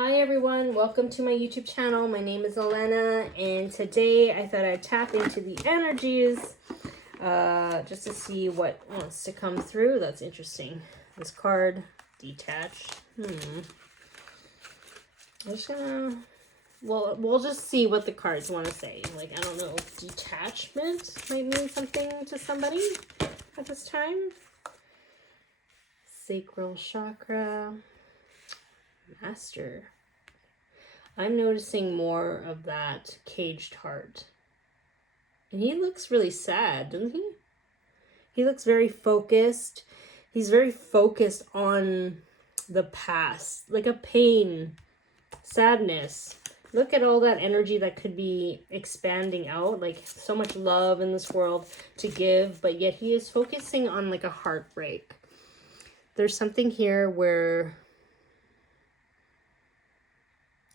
Hi everyone, welcome to my YouTube channel. My name is Ellena, and today I thought I'd tap into the energies just to see what wants to come through. That's interesting. This card, detached. I'm just gonna, well, we'll just see what the cards want to say. Like, I don't know, detachment might mean something to somebody at this time. Sacral chakra. Master. I'm noticing more of that caged heart. And he looks really sad, doesn't he? He looks very focused. He's very focused on the past, like a pain, sadness. Look at all that energy that could be expanding out, like so much love in this world to give, but yet he is focusing on like a heartbreak. There's something here where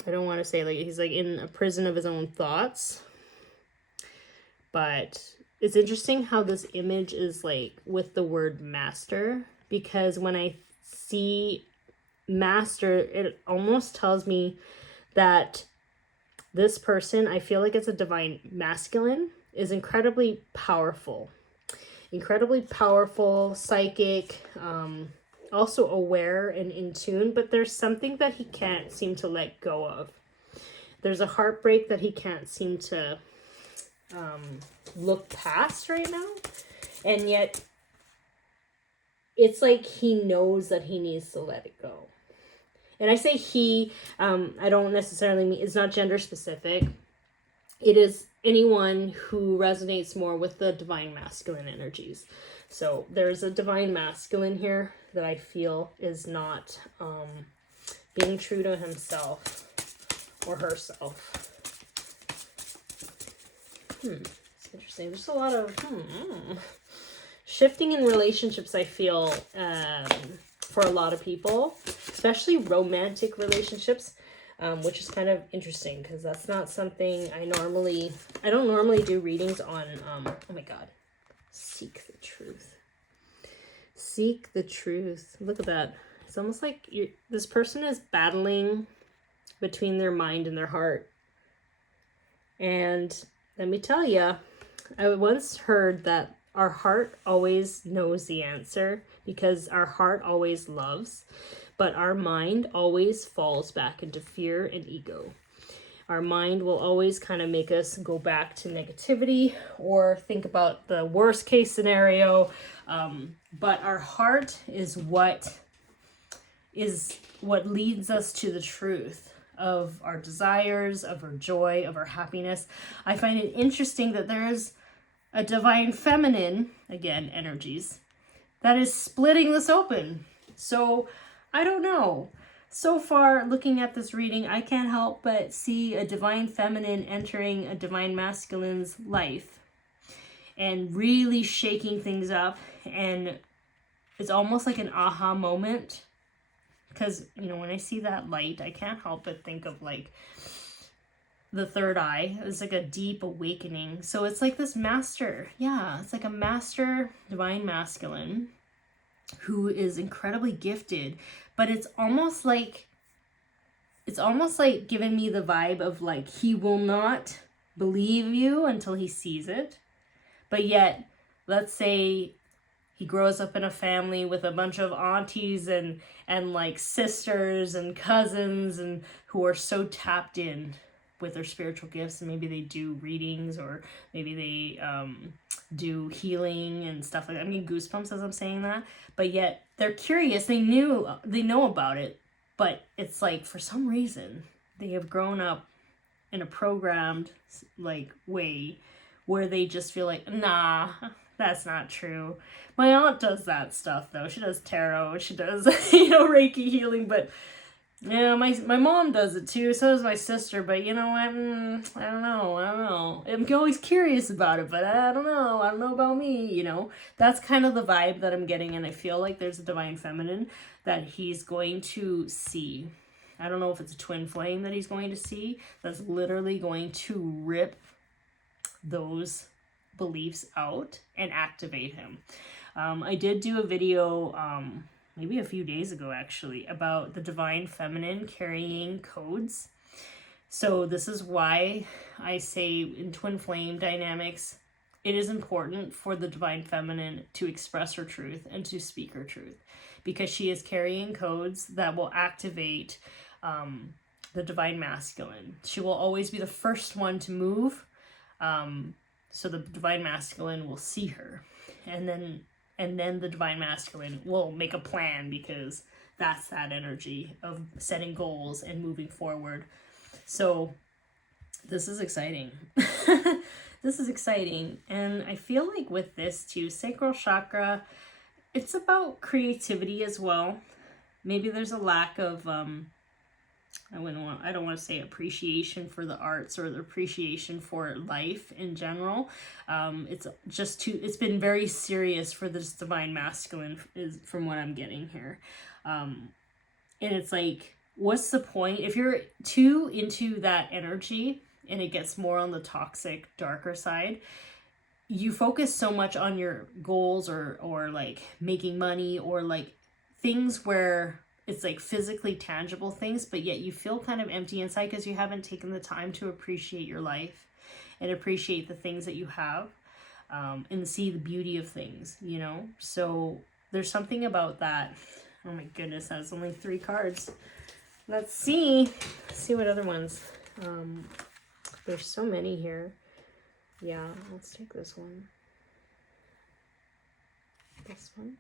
I don't want to say like he's like in a prison of his own thoughts, but it's interesting how this image is like with the word master, because when I see master, it almost tells me that this person, I feel like it's a divine masculine, is incredibly powerful, psychic, also aware and in tune, but there's something that he can't seem to let go of. There's a heartbreak that he can't seem to look past right now, and yet it's like he knows that he needs to let it go. And I say he, I don't necessarily mean, it's not gender specific. It is anyone who resonates more with the divine masculine energies. So there's a divine masculine here that I feel is not being true to himself or herself. It's interesting. There's a lot of shifting in relationships, I feel, for a lot of people, especially romantic relationships, which is kind of interesting because that's not something I don't normally do readings on. Oh my God. Seek the truth. Seek the truth. Look at that. It's almost like this person is battling between their mind and their heart. And let me tell you, I once heard that our heart always knows the answer because our heart always loves, but our mind always falls back into fear and ego. Our mind will always kind of make us go back to negativity or think about the worst case scenario. But our heart is what leads us to the truth of our desires, of our joy, of our happiness. I find it interesting that there is a divine feminine, again, energies, that is splitting this open. So I don't know. So far, looking at this reading, I can't help but see a divine feminine entering a divine masculine's life and really shaking things up. And it's almost like an aha moment because, you know, when I see that light, I can't help but think of like the third eye. It's like a deep awakening. So it's like this master. Yeah, it's like a master divine masculine who is incredibly gifted, but it's almost like giving me the vibe of like he will not believe you until he sees it. But yet, let's say he grows up in a family with a bunch of aunties and like sisters and cousins and who are so tapped in with their spiritual gifts, and maybe they do readings or maybe they do healing and stuff like that. I'm getting goosebumps as I'm saying that, but yet they're curious. They know about it, but it's like for some reason they have grown up in a programmed like way where they just feel like, nah, that's not true. My aunt does that stuff though. She does tarot. She does Reiki healing, but yeah, my mom does it too. So does my sister. But you know what? I don't know. I'm always curious about it, but I don't know. I don't know about me. You know, that's kind of the vibe that I'm getting, and I feel like there's a divine feminine that he's going to see. I don't know if it's a twin flame that he's going to see. That's literally going to rip those beliefs out and activate him. I did do a video maybe a few days ago actually, about the divine feminine carrying codes. So this is why I say in twin flame dynamics, it is important for the divine feminine to express her truth and to speak her truth, because she is carrying codes that will activate the divine masculine. She will always be the first one to move, so the divine masculine will see her, and then the divine masculine will make a plan, because that's that energy of setting goals and moving forward. So this is exciting. This is exciting. And I feel like with this too, sacral chakra, it's about creativity as well. Maybe there's a lack of, I don't want to say appreciation for the arts or the appreciation for life in general. It's been very serious for this divine masculine, is from what I'm getting here. And it's like, what's the point? If you're too into that energy and it gets more on the toxic, darker side, you focus so much on your goals or like making money or like things where it's like physically tangible things, but yet you feel kind of empty inside because you haven't taken the time to appreciate your life and appreciate the things that you have, and see the beauty of things, you know? So there's something about that. Oh my goodness, that's only 3 cards. Let's see what other ones. There's so many here. Yeah, let's take this one. This one.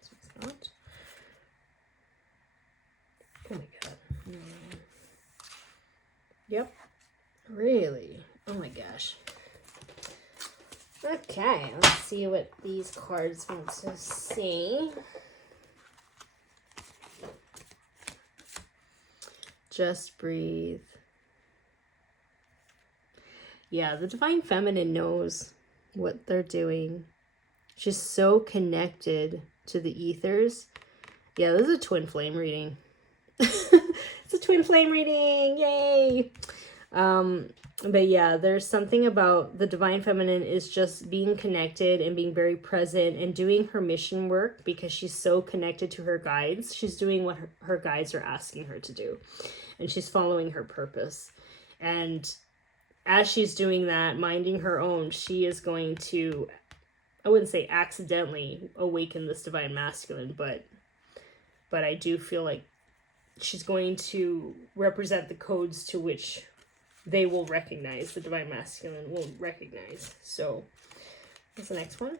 This one's not. Oh my god. Yep. Really? Oh my gosh. Okay, let's see what these cards want to say. Just breathe. Yeah, the divine feminine knows what they're doing. She's so connected to the ethers. Yeah, this is a twin flame reading. It's a twin flame reading. Yay! But yeah, there's something about the divine feminine is just being connected and being very present and doing her mission work, because she's so connected to her guides. She's doing what her guides are asking her to do, and she's following her purpose. And as she's doing that, minding her own, she is going to, I wouldn't say accidentally awaken this divine masculine, but I do feel like she's going to represent the codes to which they will recognize, the divine masculine will recognize. So what's the next one?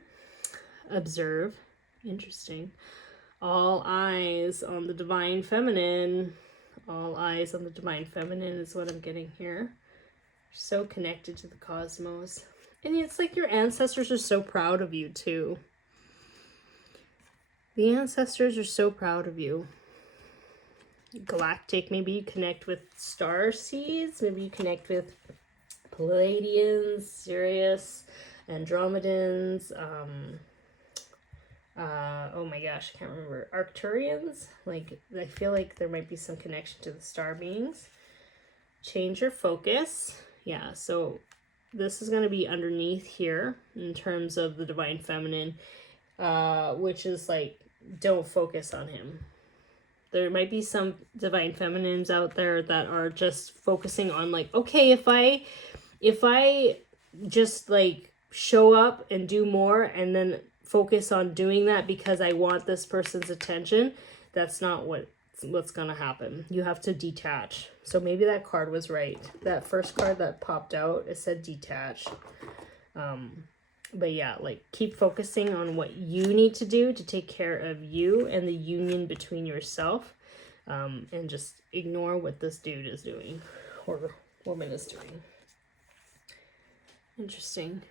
Observe. Interesting. All eyes on the divine feminine. All eyes on the divine feminine is what I'm getting here. So connected to the cosmos. And it's like your ancestors are so proud of you too. The ancestors are so proud of you. Galactic, maybe you connect with star seeds, maybe you connect with Pleiadians, Sirius, Andromedans, oh my gosh, I can't remember, Arcturians. Like, I feel like there might be some connection to the star beings. Change your focus. Yeah, so this is going to be underneath here in terms of the divine feminine, which is like, don't focus on him. There might be some divine feminines out there that are just focusing on like, okay, if I just like show up and do more and then focus on doing that because I want this person's attention, that's not what's gonna happen. You have to detach. So maybe that card was right. That first card that popped out, it said detach. But yeah, like keep focusing on what you need to do to take care of you and the union between yourself, and just ignore what this dude is doing or woman is doing. Interesting.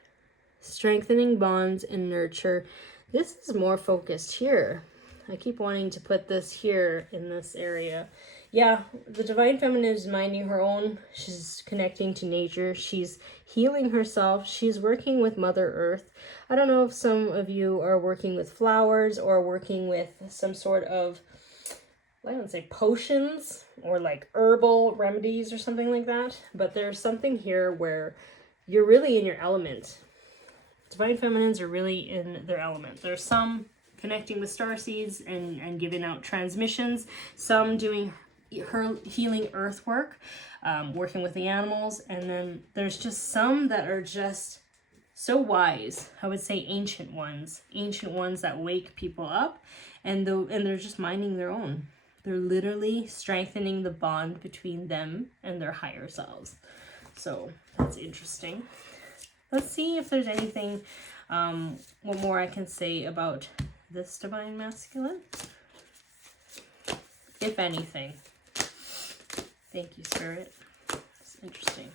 Strengthening bonds and nurture. This is more focused here. I keep wanting to put this here in this area. Yeah, the divine feminine is minding her own. She's connecting to nature. She's healing herself. She's working with Mother Earth. I don't know if some of you are working with flowers or working with some sort of, I don't say potions or like herbal remedies or something like that. But there's something here where you're really in your element. Divine feminines are really in their element. There's some connecting with starseeds and giving out transmissions, some doing her healing earth work, working with the animals, and then there's just some that are just so wise. I would say ancient ones that wake people up, and they're just minding their own. They're literally strengthening the bond between them and their higher selves. So that's interesting. Let's see if there's anything, what more I can say about this divine masculine. If anything. Thank you, Spirit. It's interesting.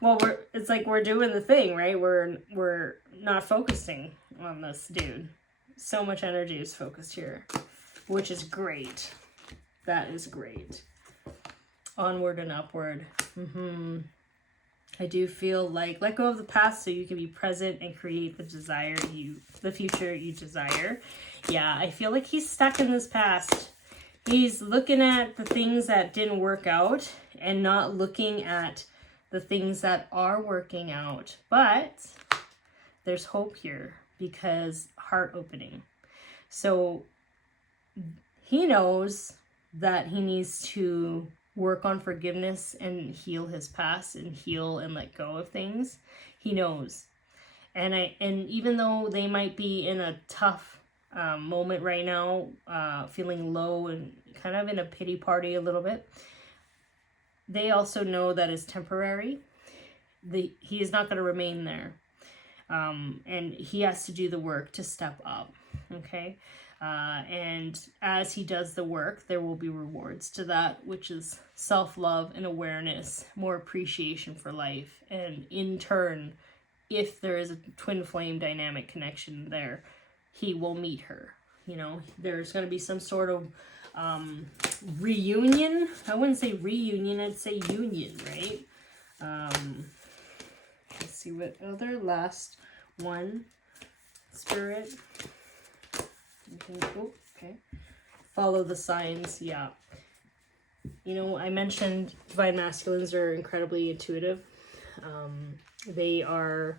Well, it's like we're doing the thing, right? We're not focusing on this dude. So much energy is focused here, which is great. That is great. Onward and upward. I do feel like let go of the past so you can be present and create the future you desire. Yeah, I feel like he's stuck in this past. He's looking at the things that didn't work out and not looking at the things that are working out. But there's hope here because heart opening. So he knows that he needs to work on forgiveness and heal his past and heal and let go of things. He knows. And even though they might be in a tough moment right now, feeling low and kind of in a pity party a little bit, they also know that it's temporary. He is not going to remain there. And he has to do the work to step up. Okay. And as he does the work, there will be rewards to that, which is self-love and awareness, more appreciation for life. And in turn, if there is a twin flame dynamic connection there, he will meet her. You know, there's going to be some sort of reunion. I wouldn't say reunion, I'd say union, right? Let's see what other last one. Spirit. Okay. Follow the signs. Yeah. You know, I mentioned divine masculines are incredibly intuitive. They are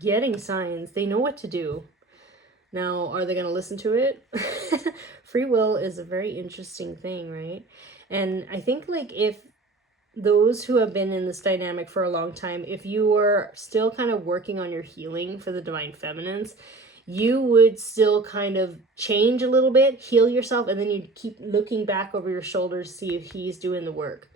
getting signs. They know what to do. Now, are they going to listen to it? Free will is a very interesting thing, right? And I think like if those who have been in this dynamic for a long time, if you are still kind of working on your healing for the divine feminines, you would still kind of change a little bit, heal yourself, and then you'd keep looking back over your shoulders to see if he's doing the work.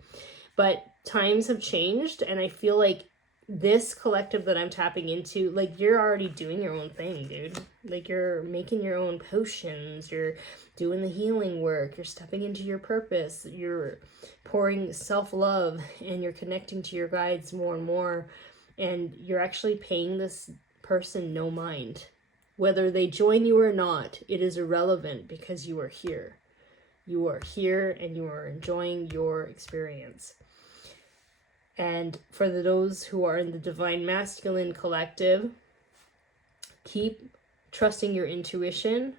But times have changed, and I feel like this collective that I'm tapping into, like, you're already doing your own thing, dude. Like, you're making your own potions, you're doing the healing work, you're stepping into your purpose, you're pouring self-love, and you're connecting to your guides more and more, and you're actually paying this person no mind. Whether they join you or not, it is irrelevant because you are here. You are here and you are enjoying your experience. And for those who are in the divine masculine collective, keep trusting your intuition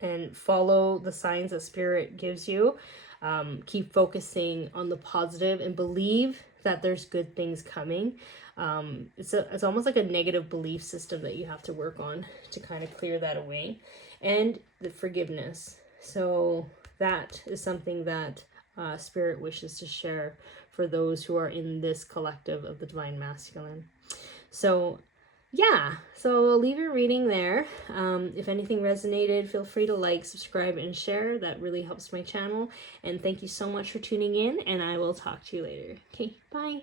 and follow the signs that spirit gives you. Keep focusing on the positive and believe that there's good things coming. It's almost like a negative belief system that you have to work on to kind of clear that away. And the forgiveness. So that is something that Spirit wishes to share for those who are in this collective of the divine masculine. So yeah, so I'll leave your reading there. If anything resonated, feel free to like, subscribe, and share. That really helps my channel. And thank you so much for tuning in, and I will talk to you later. Okay, bye.